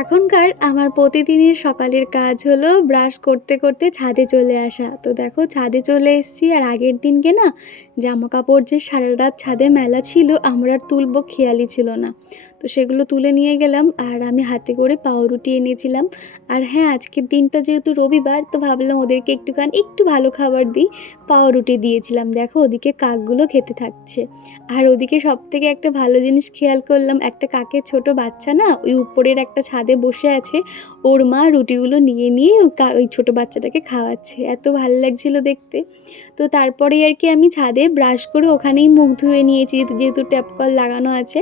এখনকার আমার প্রতিদিনের সকালের কাজ হলো ব্রাশ করতে করতে ছাদে চলে আসা। তো দেখো ছাদে চলে এসেছি, আর আগের দিনকে না জামা কাপড় যে সারা রাত ছাদে মেলা ছিল আমার আর তুলবো খেয়ালই ছিল না। তো সেগুলো তুলে নিয়ে গেলাম, আর আমি হাতে করে পাউরুটি এনেছিলাম। আর হ্যাঁ, আজকের দিনটা যেহেতু রবিবার, তো ভাবলাম ওদেরকে একটু ভালো খাবার দিই, পাউরুটি দিয়েছিলাম। দেখো ওদিকে কাকগুলো খেতে থাকছে। আর ওদিকে সবথেকে একটা ভালো জিনিস খেয়াল করলাম, একটা কাকের ছোট বাচ্চা না ওই উপরের একটা ছাদে বসে আছে, ওর মা রুটিগুলো নিয়ে নিয়ে ওই ছোট বাচ্চাটাকে খাওয়াচ্ছে। এত ভালো লাগছিল দেখতে। তো তারপরে আর কি আমি ছাদে ব্রাশ করে ওখানেই মুখ ধুয়ে নিয়েছি, যেহেতু ট্যাপ কল লাগানো আছে।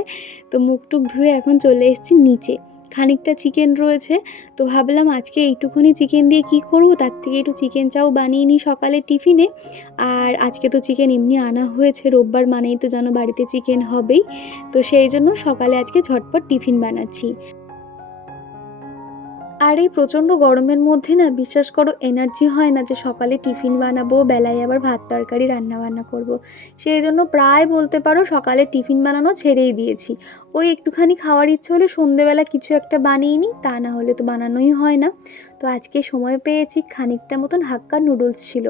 তো মুখ টুক ধুয়ে এখন চলে এসেছি নিচে। খানিকটা চিকেন রয়েছে, তো ভাবলাম আজকে এইটুকুনি চিকেন দিয়ে কি করব, তার থেকে একটু চিকেন চাও বানিয়ে নিই সকালে টিফিনে। আর আজকে তো চিকেন এমনি আনা হয়েছে, রোববার মানেই তো যেন বাড়িতে চিকেন হবেই। তো সেই জন্য সকালে আজকে ঝটপট টিফিন বানাচ্ছি। আর এই প্রচণ্ড গরমের মধ্যে না বিশ্বাস করো এনার্জি হয় না যে সকালে টিফিন বানাবো, বেলায় আবার ভাত তরকারি রান্না বান্না করব। সেই জন্য প্রায় বলতে পারো সকালে টিফিন বানানো ছেড়েই দিয়েছি। ওই একটুখানি খাওয়ার ইচ্ছে হলে সন্ধেবেলা কিছু একটা বানিয়ে নিই, তা না হলে তো বানানোই হয় না। তো আজকে সময় পেয়েছি, খানিকটা মতন হাক্কা নুডলস ছিল,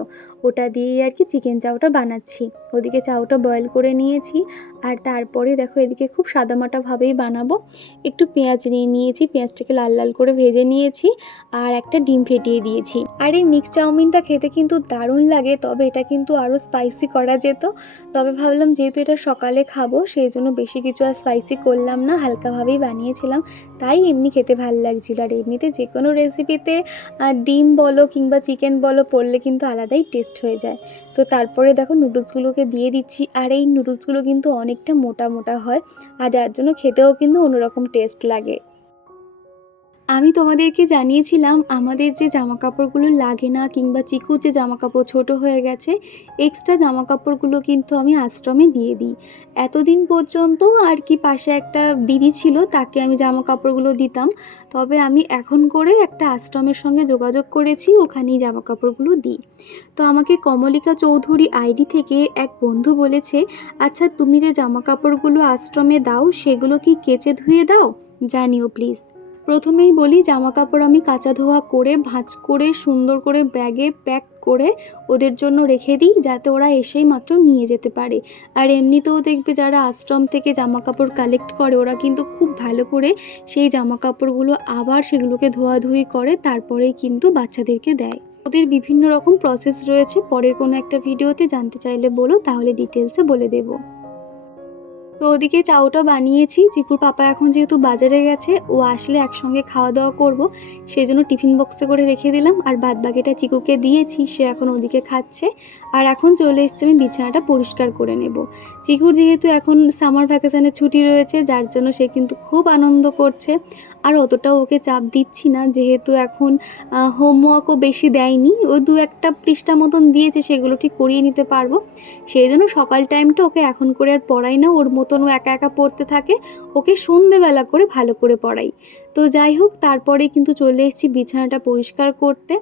ওটা দিয়েই আর কি চিকেন চাউটা বানাচ্ছি। ওদিকে চাউটা বয়েল করে নিয়েছি, আর তারপরে দেখো এদিকে খুব সাদামাটাভাবেই বানাবো। একটু পেঁয়াজ নিয়ে নিয়েছি, পেঁয়াজটাকে লাল লাল করে ভেজে নিয়েছি, আর একটা ডিম ফেটিয়ে দিয়েছি। আর এই মিক্স চাউমিনটা খেতে কিন্তু দারুণ লাগে, তবে এটা কিন্তু আরও স্পাইসি করা যেত। তবে ভাবলাম যেহেতু এটা সকালে খাবো, সেই জন্য বেশি কিছু আর স্পাইসি করলাম না, হালকাভাবেই বানিয়েছিলাম। তাই এমনি খেতে ভালো লাগছিল। আর এমনিতে যে কোনো রেসিপিতে ডিম বলো কিংবা চিকেন বলো পড়লে কিন্তু আলাদাই টেস্ট হয়ে যায়। তো তারপরে দেখো নুডলসগুলোকে দিয়ে দিচ্ছি, আর এই নুডলসগুলো কিন্তু অনেকটা মোটা মোটা হয়, আর যার জন্য খেতেও কিন্তু অন্যরকম টেস্ট লাগে। আমি তোমাদেরকে জানিয়েছিলাম আমাদের যে জামাকাপড়গুলো লাগে না, কিংবা চিকুর যে জামাকাপড় ছোটো হয়ে গেছে, এক্সট্রা জামাকাপড়গুলো কিন্তু আমি আশ্রমে দিয়ে দিই। এতদিন পর্যন্ত আর কি পাশে একটা দিদি ছিল, তাকে আমি জামাকাপড়গুলো দিতাম। তবে আমি এখন করে একটা আশ্রমের সঙ্গে যোগাযোগ করেছি, ওখানেই জামাকাপড়গুলো দিই। তো আমাকে কমলিকা চৌধুরী আইডি থেকে এক বন্ধু বলেছে, আচ্ছা তুমি যে জামাকাপড়গুলো আশ্রমে দাও সেগুলো কি কেচে ধুয়ে দাও, জানিও প্লিজ। প্রথমেই বলি, জামাকাপড় আমি কাচা ধোয়া করে ভাঁজ করে সুন্দর করে ব্যাগে প্যাক করে ওদের জন্য রেখে দিই, যাতে ওরা এসেই মাত্র নিয়ে যেতে পারে। আর এমনিতেও দেখবে যারা আশ্রম থেকে জামাকাপড় কালেক্ট করে, ওরা কিন্তু খুব ভালো করে সেই জামাকাপড়গুলো আবার সেগুলোকে ধোয়াধুয়ি করে তারপরেই কিন্তু বাচ্চাদেরকে দেয়। ওদের বিভিন্ন রকম প্রসেস রয়েছে, পরের কোনো একটা ভিডিওতে জানতে চাইলে বলো, তাহলে ডিটেলসে বলে দেবো। তো ওদিকে চাউটা বানিয়েছি। চিকুর পাপা এখন যেহেতু বাজারে গেছে, ও আসলে একসঙ্গে খাওয়া দাওয়া করব, সেই জন্য টিফিন বক্সে করে রেখে দিলাম। আর বাদ বাকিটা চিকুকে দিয়েছি, সে এখন ওদিকে খাচ্ছে। আর এখন চলে এসছে আমি বিছানাটা পরিষ্কার করে নেব। চিকুর যেহেতু এখন সামার ভ্যাকেশনের ছুটি রয়েছে, যার জন্য সে কিন্তু খুব আনন্দ করছে। আর অতটাও ওকে চাপ দিচ্ছি না, যেহেতু এখন হোমওয়ার্কও বেশি দেয়নি, ওই 2-1 পৃষ্ঠা মতন দিয়েছে, সেগুলো ঠিক করিয়ে নিতে পারবো। সেই জন্য সকাল টাইমটা ওকে এখন করে আর পড়াই না, ওর মতন ও একা একা পড়তে থাকে। ওকে সন্ধেবেলা করে ভালো করে পড়াই। তো যাই হোক, তারপরে কিন্তু চলে এসেছি বিছানাটা পরিষ্কার করতে।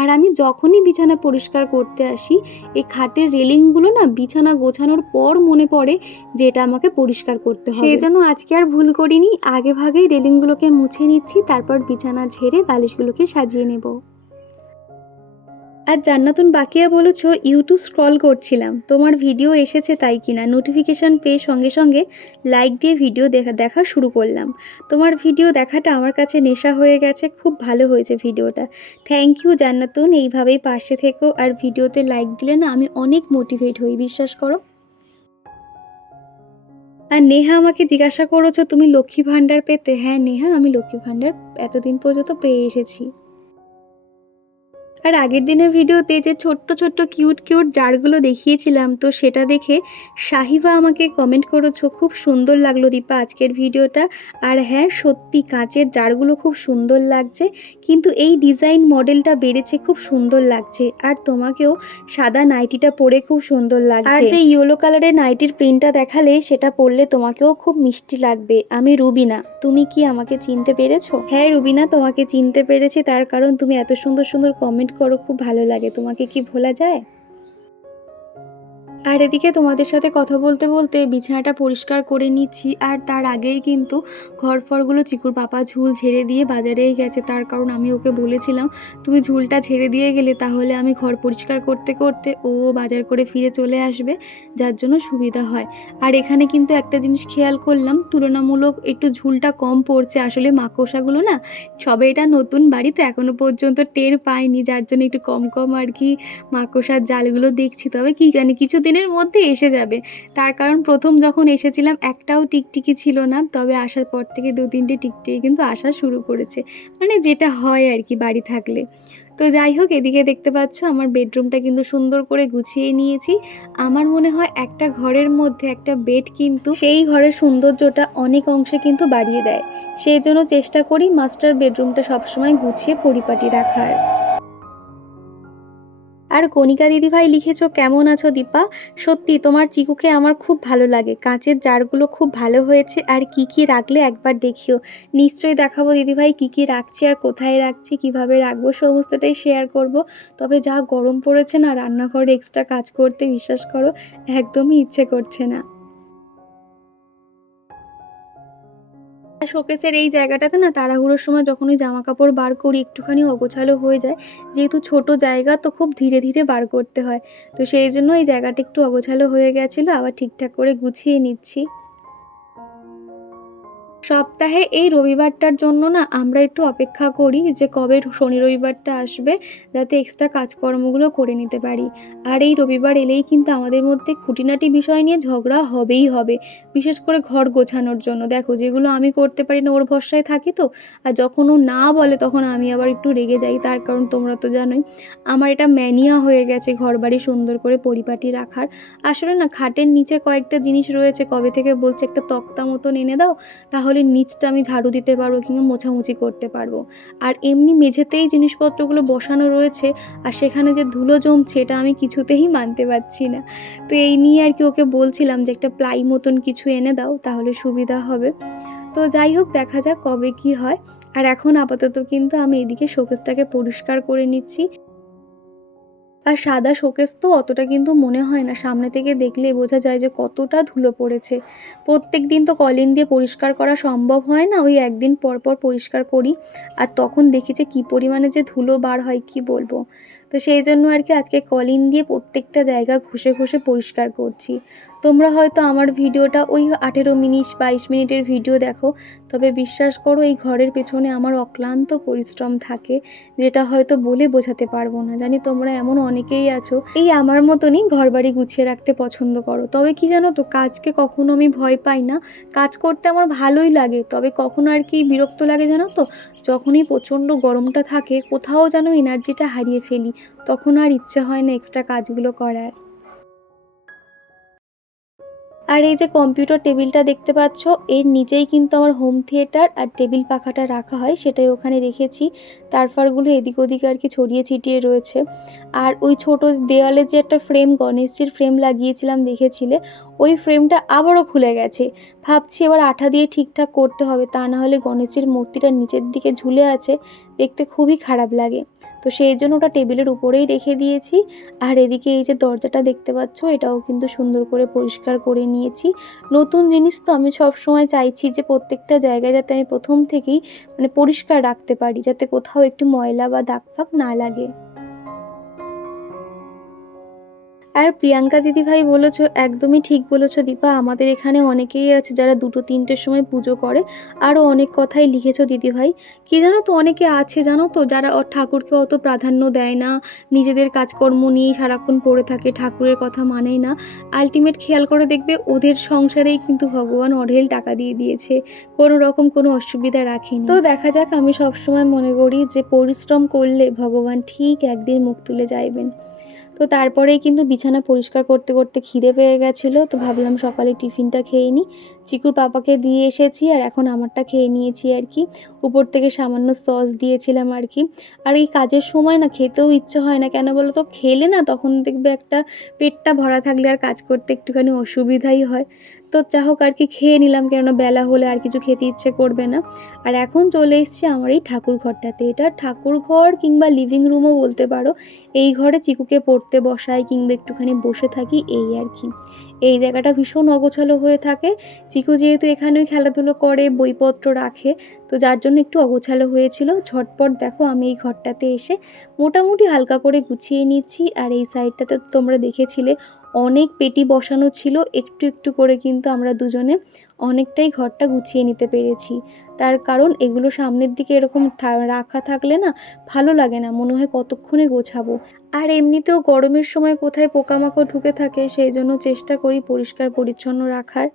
আর আমি যখনই বিছানা পরিষ্কার করতে আসি, এই খাটের রেলিংগুলো না বিছানা গোছানোর পর মনে পড়ে যে এটা আমাকে পরিষ্কার করতে হবে। সেই জন্য আজকে আর ভুল করিনি, আগে ভাগেই রেলিংগুলোকে মুছে নিচ্ছি, তারপর বিছানা ঝেড়ে বালিশগুলোকে সাজিয়ে নেব। আর জান্নাতুন বাকিয়া বলেছো ইউটিউব স্ক্রল করছিলাম, তোমার ভিডিও এসেছে তাই কিনা নোটিফিকেশান পেয়ে সঙ্গে সঙ্গে লাইক দিয়ে ভিডিও দেখা শুরু করলাম। তোমার ভিডিও দেখাটা আমার কাছে নেশা হয়ে গেছে, খুব ভালো হয়েছে ভিডিওটা। থ্যাংক ইউ জান্নাতুন, এইভাবেই পাশে থেকো। আর ভিডিওতে লাইক দিলে না আমি অনেক মোটিভেট হই, বিশ্বাস করো। আর নেহা আমাকে জিজ্ঞাসা করেছো তুমি লক্ষ্মী ভাণ্ডার পেতে? হ্যাঁ নেহা, আমি লক্ষ্মী ভাণ্ডার এতদিন পর্যন্ত পেয়ে এসেছি। আর আগের দিনের ভিডিওতে যে ছোট্ট ছোট্ট কিউট কিউট জারগুলো দেখিয়েছিলাম, তো সেটা দেখে শাহিবা আমাকে কমেন্ট করেছো, খুব সুন্দর লাগলো দীপা আজকের ভিডিওটা। আর হ্যাঁ, সত্যি কাঁচের জারগুলো খুব সুন্দর লাগছে, কিন্তু এই ডিজাইন মডেলটা বেড়েছে, খুব সুন্দর লাগছে। আর তোমাকেও সাদা নাইটিটা পরে খুব সুন্দর লাগছে। আর যে ইয়েলো কালারের নাইটির প্রিন্টটা দেখালে, সেটা পরলে তোমাকেও খুব মিষ্টি লাগবে। আমি রুবিনা, তুমি কি আমাকে চিনতে পেরেছো? হ্যাঁ রুবিনা, তোমাকে চিনতে পেরেছি, তার কারণ তুমি এত সুন্দর সুন্দর কমেন্ট করো, খুব ভালো লাগে। তোমাকে কি ভোলা যায়? আর এদিকে তোমাদের সাথে কথা বলতে বলতে বিছানাটা পরিষ্কার করে নিচ্ছি। আর তার আগেই কিন্তু ঘরফরগুলো চিকুর পাপা ঝুল ঝেড়ে দিয়ে বাজারেই গেছে, তার কারণ আমি ওকে বলেছিলাম তুমি ঝুলটা ঝেড়ে দিয়ে গেলে তাহলে আমি ঘর পরিষ্কার করতে করতে ও বাজার করে ফিরে চলে আসবে, যার জন্য সুবিধা হয়। আর এখানে কিন্তু একটা জিনিস খেয়াল করলাম, তুলনামূলক একটু ঝুলটা কম পড়ছে। আসলে মাকড়সাগুলো না, সবে এটা নতুন বাড়িতে এখনও পর্যন্ত টের পায়নি, যার জন্য একটু কম কম আর কি মাকড়সার জালগুলো দেখছি। তবে কি জানি কিছুদিনের মধ্যে এসে যাবে, তার কারণ প্রথম যখন এসেছিলাম একটাও টিকটিকি ছিল না, তবে আসার পর থেকে 2-3টে টিকটিকি কিন্তু আসা শুরু করেছে, মানে যেটা হয় আর কি বাড়ি থাকলে। তো যাই হোক, এদিকে দেখতে পাচ্ছ আমার বেডরুমটা কিন্তু সুন্দর করে গুছিয়ে নিয়েছি। আমার মনে হয় একটা ঘরের মধ্যে একটা বেড কিন্তু সেই ঘরের সৌন্দর্যটা অনেক অংশে কিন্তু বাড়িয়ে দেয়। সেই জন্য চেষ্টা করি মাস্টার বেডরুমটা সবসময় গুছিয়ে পরিপাটি রাখার। আর কণিকা দিদিভাই লিখেছো, কেমন আছো দীপা? সত্যি তোমার চিকুকে আমার খুব ভালো লাগে, কাঁচের জারগুলো খুব ভালো হয়েছে। আর কি কি রাখলে একবার দেখিও। নিশ্চয়ই দেখাবো দিদিভাই, কি কি রাখছি আর কোথায় রাখছি, কিভাবে রাখবো, সমস্তটাই শেয়ার করব। তবে যা গরম পড়েছে না, রান্নাঘরে এক্সট্রা কাজ করতে বিশ্বাস করো একদমই ইচ্ছে করছে না। শোকেসের এই জায়গাটাতে না তাড়াহুড়োর সময় যখন ওই জামা কাপড় বার করি একটুখানি অগোছালো হয়ে যায়, যেহেতু ছোট জায়গা তো খুব ধীরে ধীরে বার করতে হয়। তো সেই জন্য এই জায়গাটা একটু অগোছালো হয়ে গেছিলো, আবার ঠিকঠাক করে গুছিয়ে নিচ্ছি। সপ্তাহে এই রবিবারটার জন্য না আমরা একটু অপেক্ষা করি যে কবে শনি রবিবারটা আসবে, যাতে এক্সট্রা কাজকর্মগুলো করে নিতে পারি। আর এই রবিবার এলেই কিন্তু আমাদের মধ্যে খুঁটিনাটি বিষয় নিয়ে ঝগড়া হবেই হবে, বিশেষ করে ঘর গোছানোর জন্য। দেখো, যেগুলো আমি করতে পারি না ওর ভরসায় থাকি তো, আর যখন ও না বলে তখন আমি আবার একটু রেগে যাই, তার কারণ তোমরা তো জানোই আমার এটা ম্যানিয়া হয়ে গেছে ঘর বাড়ি সুন্দর করে পরিপাটি রাখার। আসলে না, খাটের নিচে কয়েকটা জিনিস রয়েছে, কবে থেকে বলছে একটা তক্তা মতন এনে দাও, তাহলে নিচটা আমি ঝাড়ু দিতে পারবো কিংবা মোছামুছি করতে পারবো। আর এমনি মেঝেতেই জিনিসপত্রগুলো বসানো রয়েছে, আর সেখানে যে ধুলো জমছে এটা আমি কিছুতেই মানতে পারছি না। তো এই নিয়ে আর কি ওকে বলছিলাম যে একটা প্লাই মতন কিছু এনে দাও, তাহলে সুবিধা হবে। তো যাই হোক, দেখা যাক কবে কি হয়। আর এখন আপাতত কিন্তু আমি এদিকে শোকেসটাকে পরিষ্কার করে নিচ্ছি। আর সাদা শোকেস তো অতটা কিন্তু মনে হয় না, সামনে থেকে দেখলে বোঝা যায় যে কতটা ধুলো পড়েছে। প্রত্যেক দিন তো কলিন দিয়ে পরিষ্কার করা সম্ভব হয় না, ওই একদিন পর পর পরিষ্কার করি। আর তখন দেখি যে কী পরিমাণে যে ধুলো বার হয় কি বলবো। তো সেই জন্য আর কি আজকে কলিন দিয়ে প্রত্যেকটা জায়গা ঘষে ঘষে পরিষ্কার করছি। তোমরা হয়তো আমার ভিডিওটা ওই 18 মিনিট 22 মিনিটের ভিডিও দেখো, তবে বিশ্বাস করো এই ঘরের পেছনে আমার অক্লান্ত পরিশ্রম থাকে, যেটা হয়তো বলে বোঝাতে পারবো না। জানি তোমরা এমন অনেকেই আছো এই আমার মতনই ঘরবাড়ি গুছিয়ে রাখতে পছন্দ করো। তবে কি জানো তো, কাজকে কখনো আমি ভয় পাই না, কাজ করতে আমার ভালোই লাগে। তবে কখনো আর কি বিরক্ত লাগে জানো তো, যখনই প্রচণ্ড গরমটা থাকে, কোথাও যেন এনার্জিটা হারিয়ে ফেলি, তখন আর ইচ্ছে হয় না এক্সট্রা কাজগুলো করার। আর এই যে কম্পিউটার টেবিলটা দেখতে পাচ্ছ, এর নিচেই কিন্তু আমার হোম থিয়েটার আর টেবিল পাখাটা রাখা হয়, সেটাই ওখানে রেখেছি। তারপরগুলো এদিক ওদিক আর কি ছড়িয়ে ছিটিয়ে রয়েছে। আর ওই ছোট দেওয়ালে যে একটা ফ্রেম, গণেশজির ফ্রেম লাগিয়েছিলাম দেখেছিলে, ওই ফ্রেমটা আবারও খুলে গেছে। ভাবছি এবার আঠা দিয়ে ঠিকঠাক করতে হবে, তা না হলে গণেশজির মূর্তিটা নিচের দিকে ঝুলে আছে, দেখতে খুবই খারাপ লাগে। তো সেই জন্য ওটা টেবিলের উপরেই রেখে দিয়েছি। আর এদিকে এই যে দরজাটা দেখতে পাচ্ছ, এটাও কিন্তু সুন্দর করে পরিষ্কার করে নিয়েছি। নতুন জিনিস তো আমি সব সময় চাইছি যে প্রত্যেকটা জায়গায় যাতে আমি প্রথম থেকেই মানে পরিষ্কার রাখতে পারি, যাতে কোথাও একটু ময়লা বা দাগ ফাগ না লাগে। আর প্রিয়াঙ্কা দিদিভাই বলেছ, একদমই ঠিক বলেছ দীপা। আমাদের এখানে অনেকেই আছে যারা 2-3টের সময় পুজো করে। আরও অনেক কথাই লিখেছো দিদিভাই। কি জানো তো, অনেকে আছে জানো তো যারা ঠাকুরকে অত প্রাধান্য দেয় না, নিজেদের কাজকর্ম নিয়ে সারাক্ষণ পড়ে থাকে, ঠাকুরের কথা মানেই না। আলটিমেট খেয়াল করে দেখবে ওদের সংসারেই কিন্তু ভগবান অঢেল টাকা দিয়ে দিয়েছে, কোনো রকম কোনো অসুবিধা রাখেনি। তো দেখা যাক, আমি সবসময় মনে করি যে পরিশ্রম করলে ভগবান ঠিক একদিন মুখ তুলে যাইবেন। তো তারপরেই কিন্তু বিছানা পরিষ্কার করতে করতে খিদে পেয়ে গেছিলো, তো ভাবলাম সকালে টিফিনটা খেয়ে নিই। চিকুর পাপাকে দিয়ে এসেছি আর এখন আমারটা খেয়ে নিয়েছি আর কি। উপর থেকে সামান্য সস দিয়েছিলাম আর কি। আর এই কাজের সময় না খেতেও ইচ্ছে হয় না, কেন বলো তো, খেলে না তখন দেখবে একটা পেটটা ভরা থাকলে আর কাজ করতে একটুখানি অসুবিধাই হয়। তো যা হোক আর কি, খেয়ে নিলাম, কেননা বেলা হলে আর কিছু খেতে ইচ্ছে করবে না। আর এখন চলে এসেছি আমার এই ঠাকুর ঘরটাতে। এটা ঠাকুর ঘর কিংবা লিভিং রুমও বলতে পারো। এই ঘরে চিকুকে পড়তে বসাই কিংবা একটুখানি বসে থাকি, এই আর কি। এই জায়গাটা ভীষণ অগোছালো হয়ে থাকে। চিকু যেহেতু এখানেই খেলাধুলো করে, বইপত্র রাখে, তো যার জন্য একটু অগোছালো হয়েছিল। ঝটপট দেখো আমি এই ঘরটাতে এসে মোটামুটি হালকা করে গুছিয়ে নিচ্ছি। আর এই সাইডটাতে তোমরা দেখেছিলে অনেক পেটি বসানো ছিল, একটু একটু করে কিন্তু আমরা দুজনে অনেকটাই ঘরটা গুছিয়ে নিতে পেরেছি। তার কারণ এগুলো সামনের দিকে এরকম রাখা থাকলে না ভালো লাগে না, মনে হয় কতক্ষণে গোছাবো। আর এমনিতেও গরমের সময় কোথায় পোকামাকড় ঢুকে থাকে, সেই জন্য চেষ্টা করি পরিষ্কার পরিচ্ছন্ন রাখার।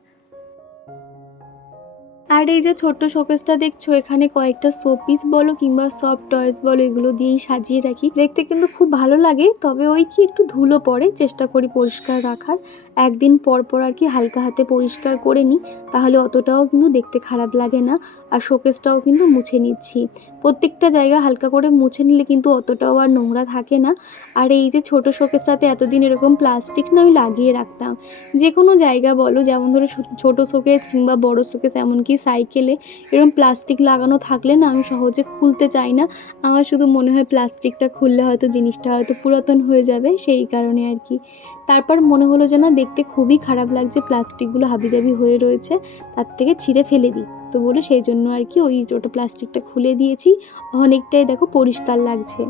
আর এই যে ছোট্ট শোকেসটা দেখছো, এখানে কয়েকটা শোপিস বলো কিংবা সফট টয়েস বলো, এগুলো দিয়েই সাজিয়ে রাখি। দেখতে কিন্তু খুব ভালো লাগে, তবে ওই কি একটু ধুলো পড়ে, চেষ্টা করি পরিষ্কার রাখার। একদিন পর পর আর কি হালকা হাতে পরিষ্কার করে নিই, তাহলে অতটাও কিন্তু দেখতে খারাপ লাগে না। আর শোকেসটাও কিন্তু মুছে নিচ্ছি, প্রত্যেকটা জায়গা হালকা করে মুছে নিলে কিন্তু অতটাও আর নোংরা থাকে না। আর এই যে ছোট শোকেসটাতে এতদিন এরকম প্লাস্টিক না আমি লাগিয়ে রাখতাম, যে কোনো জায়গা বলো, যেমন ধরো ছোটো শোকেস কিংবা বড়ো শোকেস, এমনকি সাইকেলে এরকম প্লাস্টিক লাগানো থাকলে না আমি সহজে খুলতে চাই না। আমার শুধু মনে হয় প্লাস্টিকটা খুললে হয়তো জিনিসটা হয়তো পুরাতন হয়ে যাবে, সেই কারণে আর কি। তারপর মনে হলো যে না, দেখতে খুবই খারাপ লাগছে, প্লাস্টিকগুলো হাবিজাবি হয়ে রয়েছে, তার থেকে ছিঁড়ে ফেলে দিই। তো বলে সেই জন্য আর কি ওই ছোটো প্লাস্টিকটা খুলে দিয়েছি, অনেকটাই দেখো পরিষ্কার লাগছে।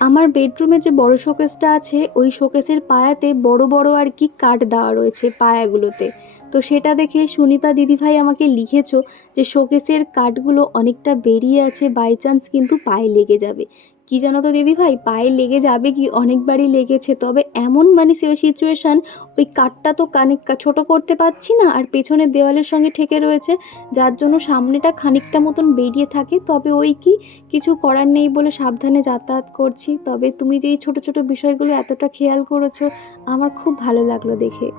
আমার বেডরুমে যে বড় শোকেসটা আছে, ওই শোকেসের পায়াতে বড় বড় আর কি কাঠ দেওয়া রয়েছে পায়াগুলোতে। তো সেটা দেখে সুনিতা দিদিভাই আমাকে লিখেছো যে শোকেসের কাঠগুলো অনেকটা বেরিয়ে আছে, বাই চান্স কিন্তু পায়ে লেগে যাবে। কি জানো তো দিদিভাই, পায়ে লেগে যাবে কি, অনেকবারই লেগেছে, তবে এমন মানে সিচুয়েশান, ওই কাঠটা তো কানে ছোটো করতে পারছি না, আর পেছনের দেওয়ালের সঙ্গে ঠেকে রয়েছে, যার জন্য সামনেটা খানিকটা মতন বেরিয়ে থাকে। তবে ওই কি, কিছু করার নেই বলে সাবধানে যাতায়াত করছি। তবে তুমি যে এই ছোটো ছোটো বিষয়গুলো এতটা খেয়াল করেছো, আমার খুব ভালো লাগলো দেখে।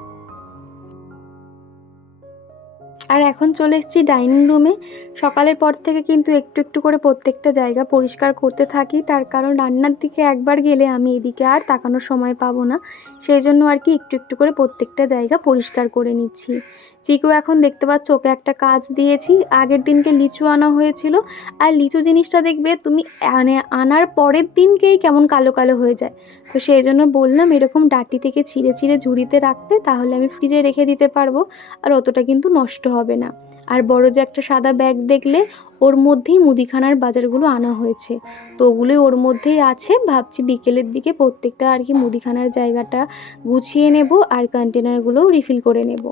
আর এখন চলে এসেছি ডাইনিং রুমে। সকালের পর থেকে কিন্তু একটু একটু করে প্রত্যেকটা জায়গা পরিষ্কার করতে থাকি, তার কারণ রান্নার দিকে একবার গেলে আমি এদিকে আর তাকানোর সময় পাবো না, সেই জন্য আর কি একটু একটু করে প্রত্যেকটা জায়গা পরিষ্কার করে নিচ্ছি। চিকু এখন দেখতে পাচ্ছ, ওকে একটা কাজ দিয়েছি। আগের দিনকে লিচু আনা হয়েছিল, আর লিচু জিনিসটা দেখবে তুমি মানে আনার পরের দিনকেই কেমন কালো কালো হয়ে যায়। তো সেই জন্য বললাম এরকম ডাঁটি থেকে ছিঁড়ে ছিঁড়ে ঝুড়িতে রাখতে, তাহলে আমি ফ্রিজে রেখে দিতে পারবো, আর অতটা কিন্তু নষ্ট হবে না। আর বড় যে একটা সাদা ব্যাগ দেখলে, ওর মধ্যেই মুদিখানার বাজারগুলো আনা হয়েছে, তো ওগুলোই ওর মধ্যেই আছে। ভাবছি বিকেলের দিকে প্রত্যেকটা আর কি মুদিখানার জায়গাটা গুছিয়ে নেব, আর কন্টেনারগুলোও রিফিল করে নেব।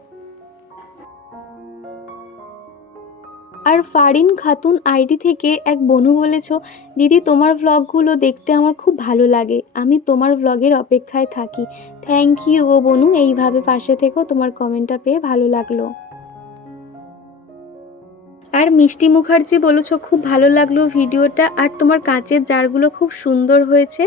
আর ফারিন খাতুন আইডি থেকে এক বনু বলেছ, দিদি তোমার ভ্লগগুলো দেখতে আমার খুব ভালো লাগে, আমি তোমার ভ্লগের অপেক্ষায় থাকি। থ্যাংক ইউ গো বনু, এইভাবে পাশে থেকো, তোমার কমেন্টটা পেয়ে ভালো লাগলো। আর মিষ্টি মুখার্জি বলেছো খুব ভালো লাগলো ভিডিওটা, আর তোমার কাঁচের জারগুলো খুব সুন্দর হয়েছে।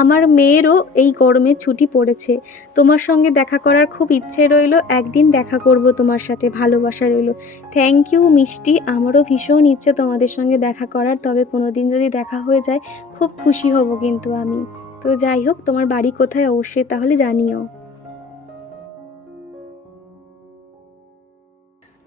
আমার মেয়েরও এই গরমে ছুটি পড়েছে, তোমার সঙ্গে দেখা করার খুব ইচ্ছে রইল, একদিন দেখা করব তোমার সাথে, ভালোবাসা রইল। থ্যাংক ইউ মিষ্টি, আমারও ভীষণ ইচ্ছে তোমাদের সঙ্গে দেখা করার, তবে কোনো দিন যদি দেখা হয়ে যায় খুব খুশি হব কিন্তু আমি। তো যাই হোক, তোমার বাড়ি কোথায় অবশ্যই তাহলে জানিও।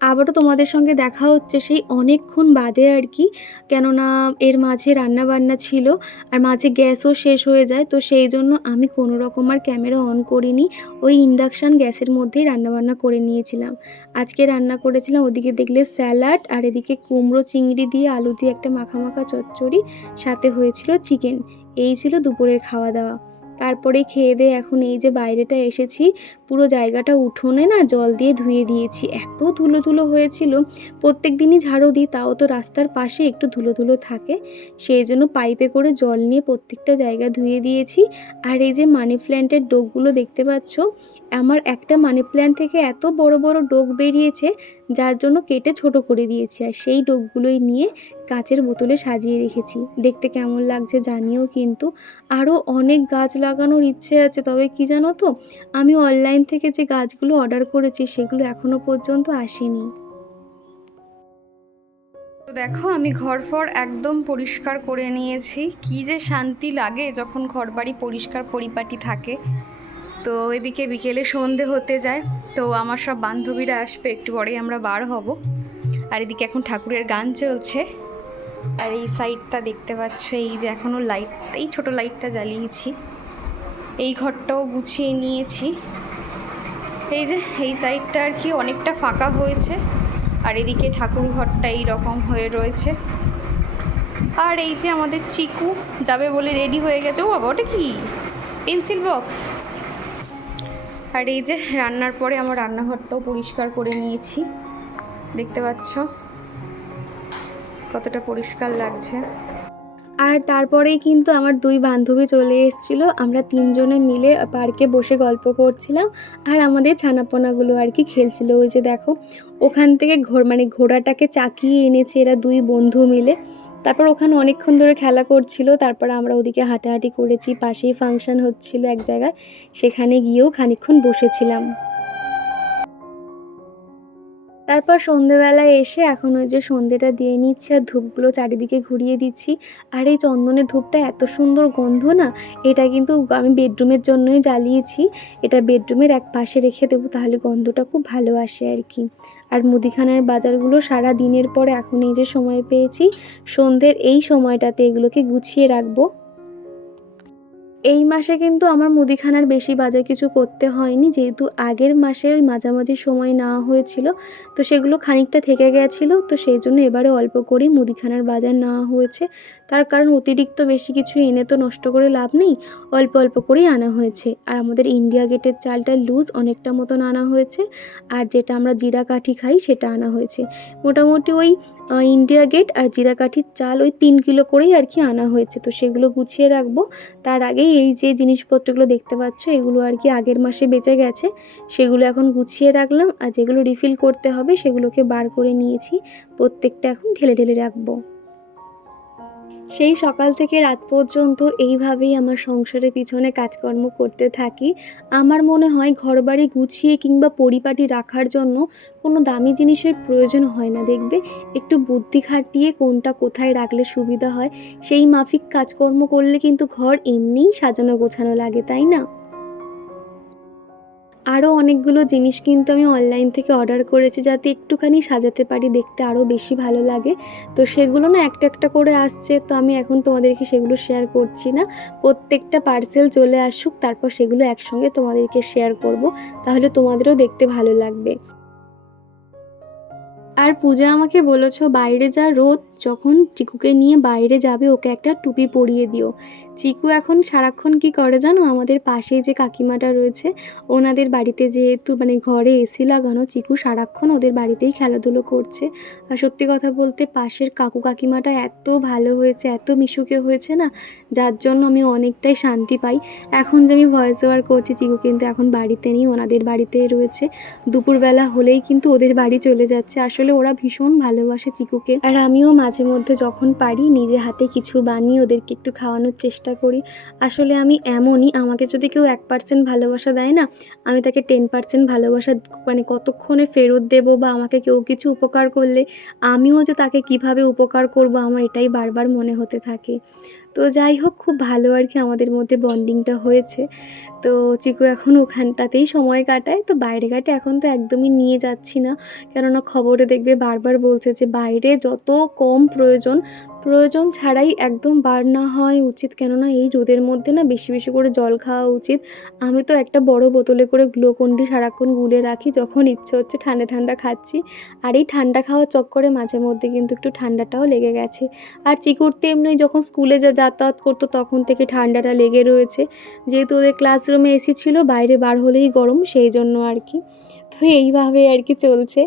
আবারও তোমাদের সঙ্গে দেখা হচ্ছে সেই অনেকক্ষণ বাদে আর কি, কেননা এর মাঝে রান্নাবান্না ছিল, আর মাঝে গ্যাসও শেষ হয়ে যায়, তো সেই জন্য আমি কোনো রকম আর ক্যামেরা অন করিনি, ওই ইন্ডাকশান গ্যাসের মধ্যেই রান্নাবান্না করে নিয়েছিলাম। আজকে রান্না করেছিলাম ওদিকে দেখলে স্যালাড, আর এদিকে কুমড়ো চিংড়ি দিয়ে আলু দিয়ে একটা মাখা মাখা চচ্চড়ি, সাথে হয়েছিল চিকেন। এই ছিল দুপুরের খাওয়া দাওয়া। তারপরে খেয়ে দিয়ে এখন এই যে বাইরেটা এসেছি, পুরো জায়গাটা উঠোনে না জল দিয়ে ধুয়ে দিয়েছি। এত ধুলো ধুলো হয়েছিল, প্রত্যেক দিনই ঝাড়ু দিই, তাও তো রাস্তার পাশে একটু ধুলো ধুলো থাকে, সেই জন্য পাইপে করে জল নিয়ে প্রত্যেকটা জায়গা ধুয়ে দিয়েছি। আর এই যে মানি প্ল্যান্টের ডোকগুলো দেখতে পাচ্ছ, আমার একটা মানি প্ল্যান্ট থেকে এত বড় বড় ডোক বেরিয়েছে, যার জন্য কেটে ছোট করে দিয়েছি। আর সেই ডোকগুলোই নিয়ে কাচের বোতলে সাজিয়ে রেখেছি। দেখতে কেমন লাগছে জানিও কিন্তু। আরও অনেক গাছ লাগানোর ইচ্ছে আছে, তবে কি জানো তো, আমি অনলাইন থেকে যে গাছগুলো অর্ডার করেছি সেগুলো এখনও পর্যন্ত আসেনি। তো দেখো আমি ঘরফর একদম পরিষ্কার করে নিয়েছি। কি যে শান্তি লাগে যখন ঘরবাড়ি পরিষ্কার পরিপাটি থাকে। তো এদিকে বিকেলে সন্ধে হতে যায়, তো আমার সব বান্ধবীরা আসবে, একটু পরেই আমরা বার হব। আর এদিকে এখন ঠাকুরের গান চলছে। আর এই সাইডটা দেখতে পাচ্ছ, এই যে এখনও লাইট, এই ছোটো লাইটটা জ্বালিয়েছি। এই ঘরটাও গুছিয়ে নিয়েছি। এই যে এই সাইডটা আর কি অনেকটা ফাঁকা হয়েছে, আর এদিকে ঠাকুর ঘরটা এই রকম হয়ে রয়েছে। আর এই যে আমাদের চিকু যাবে বলে রেডি হয়ে গেছে। ও বাবা, ওটা কি পেন্সিল বক্স। আর এই যে রান্নার পরে আমার রান্নাঘরটাও পরিষ্কার করে নিয়েছি, দেখতে পাচ্ছ কতটা পরিষ্কার লাগছে। আর তারপরেই কিন্তু আমার দুই বান্ধবী চলে এসেছিলো, আমরা তিনজনে মিলে পার্কে বসে গল্প করছিলাম, আর আমাদের ছানাপোনাগুলো আর কি খেলছিল। ওই যে দেখো, ওখান থেকে ঘোড়াটাকে চাকিয়ে এনেছে এরা দুই বন্ধু মিলে। তারপর ওখানে অনেকক্ষণ ধরে খেলা করছিল, তারপর আমরা ওদিকে হাঁটাহাঁটি করেছি, পাশেই ফাংশন হচ্ছিল এক জায়গায়, সেখানে গিয়েও খানিকক্ষণ বসেছিলাম। তারপর সন্ধেবেলায় এসে এখন ওই যে সন্ধেটা দিয়ে নিচ্ছি, আর ধূপগুলো চারিদিকে ঘুরিয়ে দিচ্ছি। আর এই চন্দনের ধূপটা এত সুন্দর গন্ধ না, এটা কিন্তু আমি বেডরুমের জন্যই জ্বালিয়েছি। এটা বেডরুমের এক পাশে রেখে দেবো, তাহলে গন্ধটা খুব ভালো আসে আর কি। আর মুদিখানার বাজারগুলো সারা দিনের পর এখন এই যে সময় পেয়েছি, সন্ধ্যের এই সময়টাতে এগুলোকে গুছিয়ে রাখবো। এই মাসে কিন্তু আমার মুদিখানার বেশি বাজার কিছু করতে হয়নি, যেহেতু আগের মাসে ওই মাঝামাঝি সময় নেওয়া হয়েছিল, তো সেগুলো খানিকটা থেকে গেছিলো, তো সেই জন্য এবারে অল্প করেই মুদিখানার বাজার নেওয়া হয়েছে। তার কারণ অতিরিক্ত বেশি কিছু এনে তো নষ্ট করে লাভ নেই, অল্প অল্প করেই আনা হয়েছে। আর আমাদের ইন্ডিয়া গেটের চালটা লুজ অনেকটা মতন আনা হয়েছে, আর যেটা আমরা জিরা কাঠি খাই সেটা আনা হয়েছে। মোটামুটি ওই ইন্ডিয়া গেট আর জিরাকাঠির চাল ওই 3 কিলো করেই আর কি আনা হয়েছে, তো সেগুলো গুছিয়ে রাখবো। তার আগেই এই যে জিনিসপত্রগুলো দেখতে পাচ্ছ, এগুলো আর কি আগের মাসে বেঁচে গেছে, সেগুলো এখন গুছিয়ে রাখলাম। আর যেগুলো রিফিল করতে হবে সেগুলোকে বার করে নিয়েছি, প্রত্যেকটা এখন ঢেলে ঢেলে রাখবো। সেই সকাল থেকে রাত পর্যন্ত এইভাবেই আমার সংসারের পিছনে কাজকর্ম করতে থাকি। আমার মনে হয় ঘরবাড়ি গুছিয়ে কিংবা পরিপাটি রাখার জন্য কোনো দামি জিনিসের প্রয়োজন হয় না। দেখবে একটু বুদ্ধি খাটিয়ে কোনটা কোথায় রাখলে সুবিধা হয়, সেই মাফিক কাজকর্ম করলে কিন্তু ঘর এমনিই সাজানো গোছানো লাগে, তাই না? আরও অনেকগুলো জিনিস কিন্তু আমি অনলাইন থেকে অর্ডার করেছি, যাতে একটুখানি সাজাতে পারি, দেখতে আরও বেশি ভালো লাগে। তো সেগুলো না একটা একটা করে আসছে, তো আমি এখন তোমাদেরকে সেগুলো শেয়ার করছি না। প্রত্যেকটা পার্সেল চলে আসুক, তারপর সেগুলো একসঙ্গে তোমাদেরকে শেয়ার করব, তাহলে তোমাদেরও দেখতে ভালো লাগবে। আর পূজা আমাকে বলেছ, বাইরে যা রোদ, যখন চিকুকে নিয়ে বাইরে যাবে ওকে একটা টুপি পরিয়ে দিও। চিকু এখন সারাক্ষণ কি করে জানো, আমাদের পাশেই যে কাকিমাটা রয়েছে, ওনাদের বাড়িতে যেহেতু ঘরে এসি লাগানো, চিকু সারাক্ষণ ওদের বাড়িতেই খেলাধুলো করছে। আর সত্যি কথা বলতে পাশের কাকু কাকিমাটা এত ভালো হয়েছে, এত মিশুকে হয়েছে না, যার জন্য আমি অনেকটাই শান্তি পাই। এখন যে আমি ভয়েস ওভার করছি, চিকু কিন্তু এখন বাড়িতে নেই, ওনাদের বাড়িতেই রয়েছে। দুপুরবেলা হলেই কিন্তু ওদের বাড়ি চলে যাচ্ছে। আসলে ওরা ভীষণ ভালোবাসে চিকুকে, আর আমিও মাঝে মধ্যে যখন পারি নিজে হাতে কিছু বানিয়ে ওদেরকে একটু খাওয়ানোর চেষ্টা করি। আসলে আমি এমনই, আমাকে যদি কেউ 1% ভালোবাসা দেয় না, আমি তাকে 10% ভালোবাসা কতক্ষণে ফেরত দেবো, বা আমাকে কেউ কিছু উপকার করলে আমিও যে তাকে কিভাবে উপকার করব, আমার এটাই বারবার মনে হতে থাকে। তো যাই হোক, খুব ভালো আর কি আমাদের মধ্যে বন্ডিংটা হয়েছে। তো চিকু এখন ওখানটাতেই সময় কাটায়, তো বাইরে ঘাটে এখন তো একদমই নিয়ে যাচ্ছি না, কেননা খবরে দেখবে বারবার বলছে যে বাইরে যত কম প্রয়োজন প্রয়োজন ছাড়াই একদম বার না হওয়াই উচিত, কেননা এই রোদের মধ্যে না বেশি বেশি করে জল খাওয়া উচিত। আমি তো একটা বড় বোতলে করে গ্লুকন-ডি সারাক্ষণ গুলে রাখি, যখন ইচ্ছে হচ্ছে ঠান্ডা ঠান্ডা খাচ্ছি। আর এই ঠান্ডা খাওয়ার চক্করে মাঝে মধ্যে কিন্তু একটু ঠান্ডাটাও লেগে গেছে। আর চিকুর তো এমনি যখন স্কুলে যাতায়াত করতো তখন থেকে ঠান্ডাটা লেগে রয়েছে, যেহেতু ওদের ক্লাসরুমে এসি ছিল, বাইরে বার হলেই গরম, সেই জন্য আর কি। তো এইভাবে আর কি চলছে।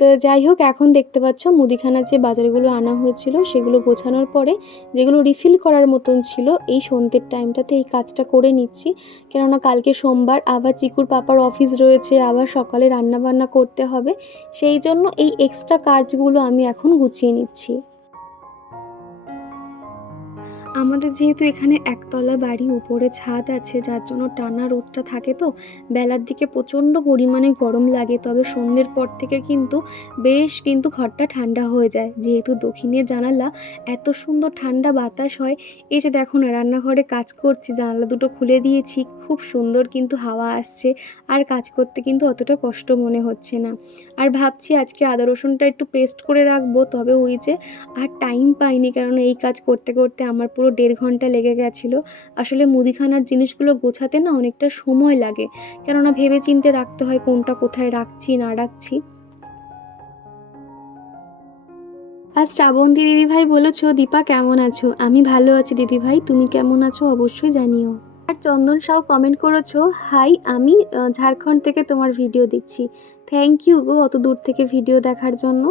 তো যাই হোক, এখন দেখতে পাচ্ছ মুদিখানার যে বাজারগুলো আনা হয়েছিল সেগুলো গোছানোর পরে যেগুলো রিফিল করার মতন ছিল, এই সন্ধ্যের টাইমটাতে এই কাজটা করে নিচ্ছি। কেননা কালকে সোমবার, আবার চিকুর পাপার অফিস রয়েছে, আবার সকালে রান্নাবান্না করতে হবে, সেই জন্য এই এক্সট্রা কাজগুলো আমি এখন গুছিয়ে নিচ্ছি। আমাদের যেহেতু এখানে একতলা বাড়ি, উপরে ছাদ আছে, যার জন্য টানা রোদটা থাকে, তো বেলার দিকে প্রচণ্ড পরিমাণে গরম লাগে, তবে সন্ধ্যের পর থেকে কিন্তু বেশ কিন্তু ঘরটা ঠান্ডা হয়ে যায়, যেহেতু দক্ষিণের জানালা, এত সুন্দর ঠান্ডা বাতাস হয়। এই যে দেখো না, রান্নাঘরে কাজ করছি, জানালা দুটো খুলে দিয়েছি, খুব সুন্দর কিন্তু হাওয়া আসছে, আর কাজ করতে কিন্তু অতটা কষ্ট মনে হচ্ছে না। আর ভাবছি আজকে আদা রসুনটা একটু পেস্ট করে রাখবো, তবে ওই যে আর টাইম পাইনি, কারণ এই কাজ করতে করতে আমার পুরো 1.5 ঘন্টা লেগে গেছিলো। আসলে মুদিখানার জিনিসগুলো গোছাতে না অনেকটা সময় লাগে, কেননা ভেবে চিন্তে রাখতে হয় কোনটা কোথায় রাখছি না রাখছি। আর শ্রাবন্তী দিদিভাই বলেছো, দীপা কেমন আছো? আমি ভালো আছি দিদিভাই, তুমি কেমন আছো অবশ্যই জানিও। আর চন্দন সাউ কমেন্ট করেছো, হাই, আমি ঝাড়খণ্ড থেকে তোমার ভিডিও দেখছি। থ্যাংক ইউ গো, অত দূর থেকে ভিডিও দেখার জন্য।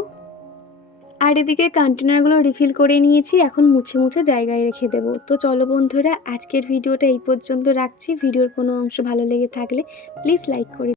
আর এদিকে কন্টেনারগুলো রিফিল করে নিয়েছি, এখন মুছে মুছে জায়গায় রেখে দেবো। তো চলো বন্ধুরা, আজকের ভিডিওটা এই পর্যন্ত রাখছি। ভিডিওর কোনো অংশ ভালো লেগে থাকলে প্লিজ লাইক করে